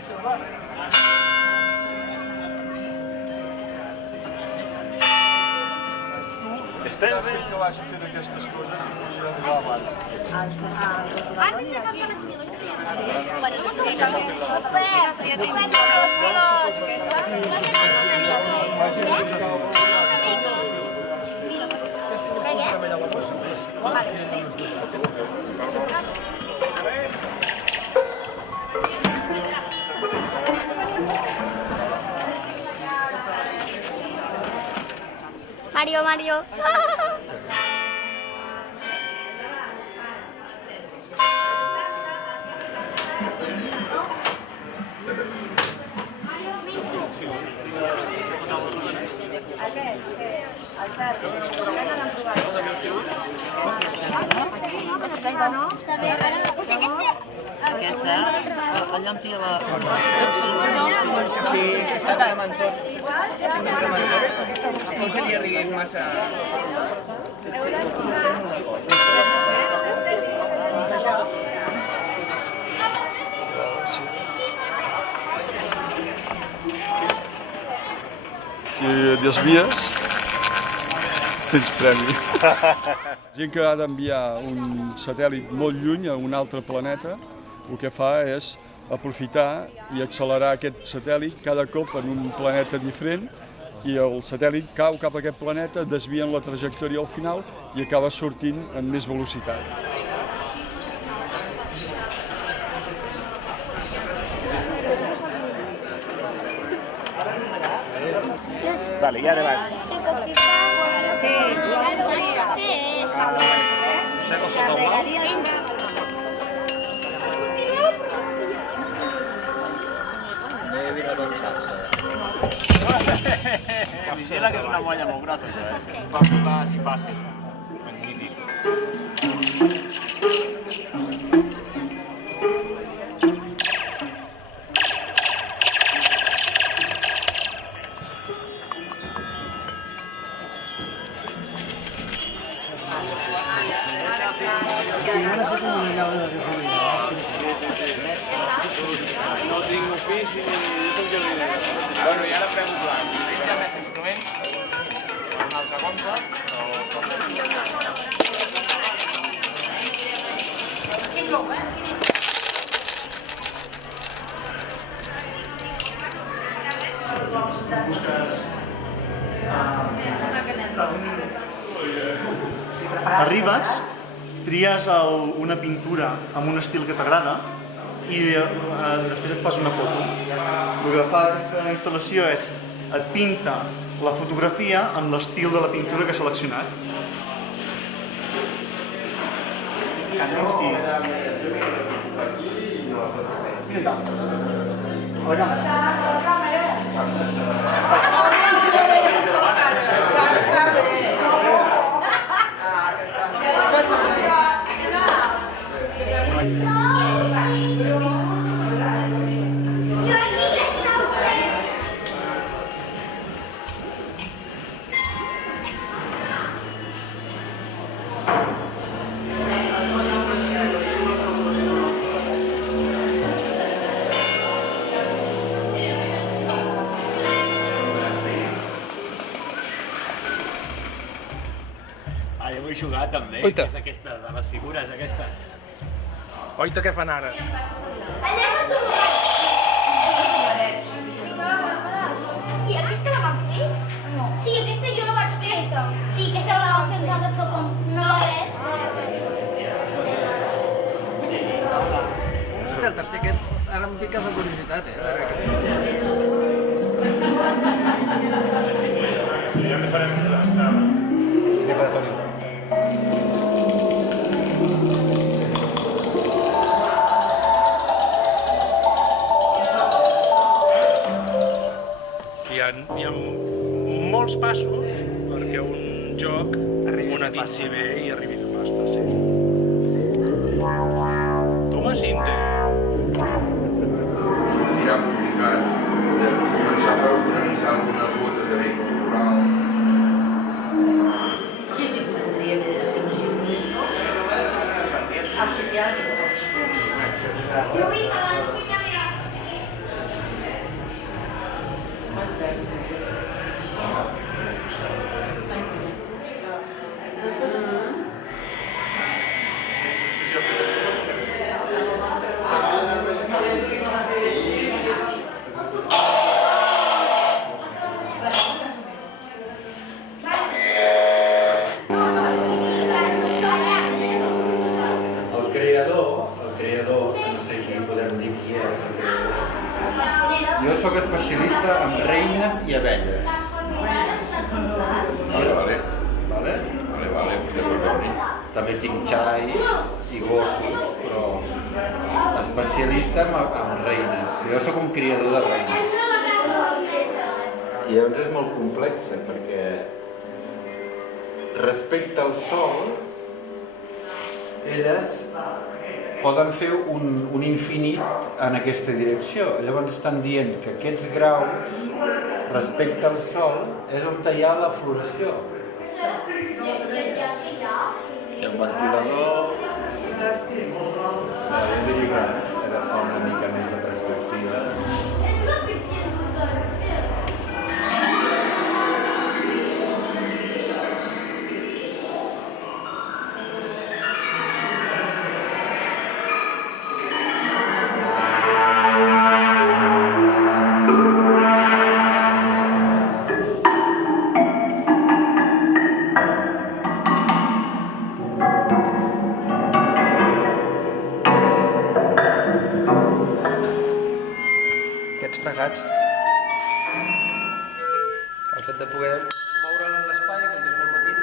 Estàs bé que vas a fer aquestes coses i podria arribar abans. Mario, Mario. Aquesta, allà on té la... Sí, s'està cremant tot. No se li arrigués massa... Si desvies, tens premi. Gent que ha d'enviar un satèl·lit molt lluny a un altre planeta, el que fa és aprofitar i accelerar aquest satèl·lit cada cop en un planeta diferent i el satèl·lit cau cap a aquest planeta, desvien la trajectòria al final i acaba sortint amb més velocitat. Vale, ya te vas. Capcela, que és una molla molt grossa, això, Va posar així fàcil. Magnífic. No tinc ofici ni jo soc jardiner. Bueno, i ara fem un plan. Tenim ja més instruments, un altre compte, Arribes, tries una pintura amb un estil que t'agrada i després et fas una foto. El que fa aquesta instal·lació és et pinta la fotografia amb l'estil de la pintura que ha seleccionat. Kandinsky. Mira, a la càmera. jo vull jugar també, Oita. és aquesta, de les figures aquestes. Oita, què fan ara? Sí, aquesta la vam fer? No. Sí, aquesta jo la vaig fer. Sí, aquesta la vam fer nosaltres, però com no hi ha res... Hosti, el tercer aquest, ara em piques de curiositat, Ja me farem l'escala. Sí, per Toni. Hi ha molts passos perquè un joc monetitzi bé i arribi a fer pasta, sí. Toma Sinte. Irà publicat, començar per organitzar algunes botes de bé cultural. Sí, podria haver de fer una informació. Sí, sí, ara sí. Jo vull abans vull canviar. és el que... Jo sóc especialista en reines i abelles. Vale. Vale? Vostè perdoni. També tinc xais i gossos, però especialista en reines. Jo sóc un criador de reines. I llavors és molt complexa, perquè respecte al sol, elles poden fer un infinit en aquesta direcció. Llavors estan dient que aquests graus, respecte al sol, és on hi ha la floració. I el ventilador... Jo diria que agafar una mica més de perspectiva. Aquests fregats. El fet de poder moure'l en l'espai, com que és molt petit.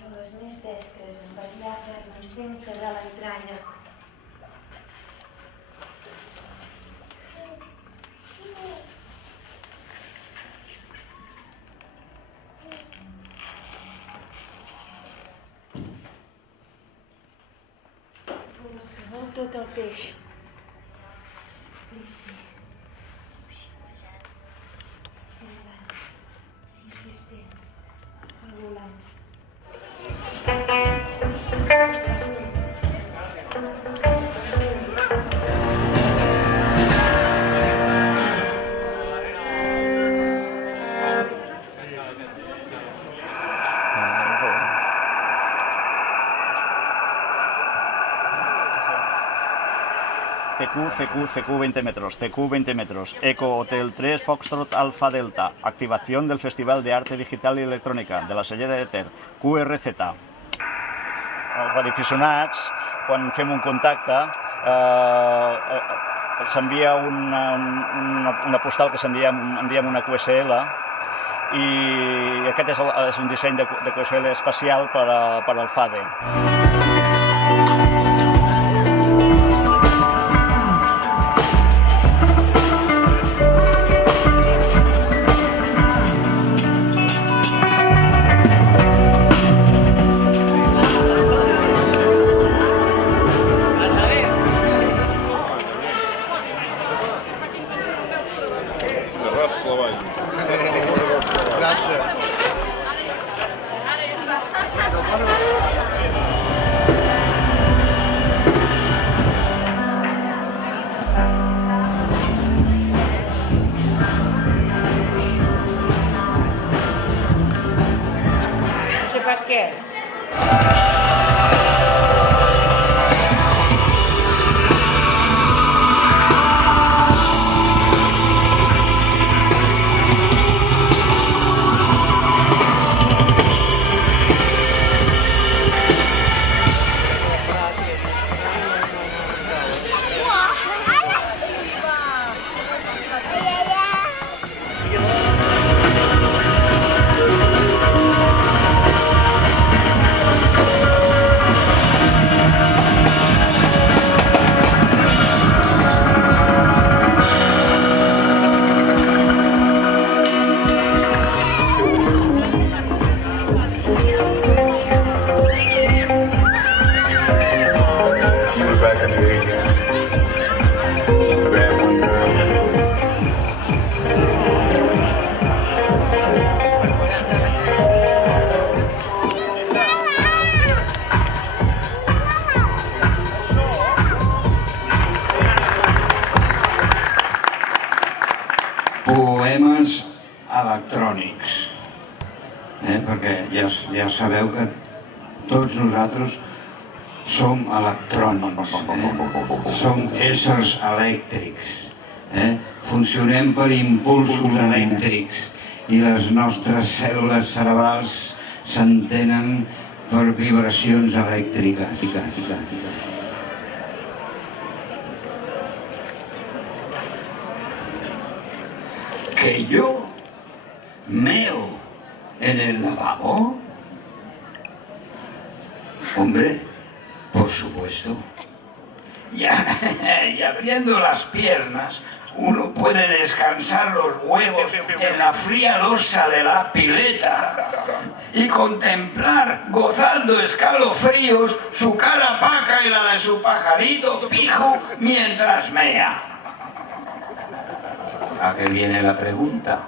Són les més destres, amb el llata, l'enventa de l'entranya. Vol tot el peix. Plici. Silvans. Insistents. Regulants. CQ 20 metros, CQ 20 metros, Eco Hotel 3, Foxtrot Alfa Delta, activación del Festival de Arte Digital y Electrónica de la Cellera de Ter, QRZ. Els radioaficionats, quan fem un contacte, s'envia una postal que enviem una QSL, i aquest és un disseny de QSL especial per al FADE. No sé pas què és. electrònics. Perquè ja sabeu que tots nosaltres som electrònics, som éssers elèctrics, funcionem per impulsos elèctrics i les nostres cèl·lules cerebrals s'entenen per vibracions elèctriques. ¿Que yo meo en el lavabo? Hombre, por supuesto. Y abriendo las piernas, uno puede descansar los huevos en la fría losa de la pileta y contemplar, gozando escalofríos, su cara paca y la de su pajarito pijo mientras mea. ¿A qué viene la pregunta?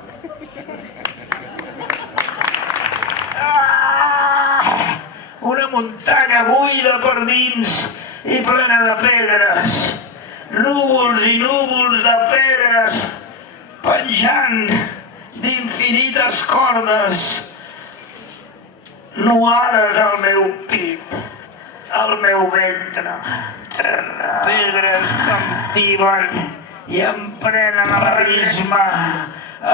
Una muntanya buida per dins i plena de pedres. Núvols i núvols de pedres penjant d'infinites cordes nuades al meu pit, al meu ventre. Pedres que em tiben i em prenen l'abisme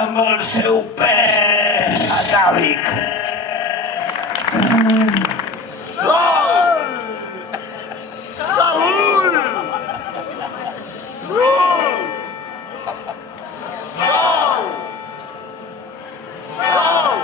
amb el seu pes atàvic. Sol! Saúl! Sol! Sol! Sol!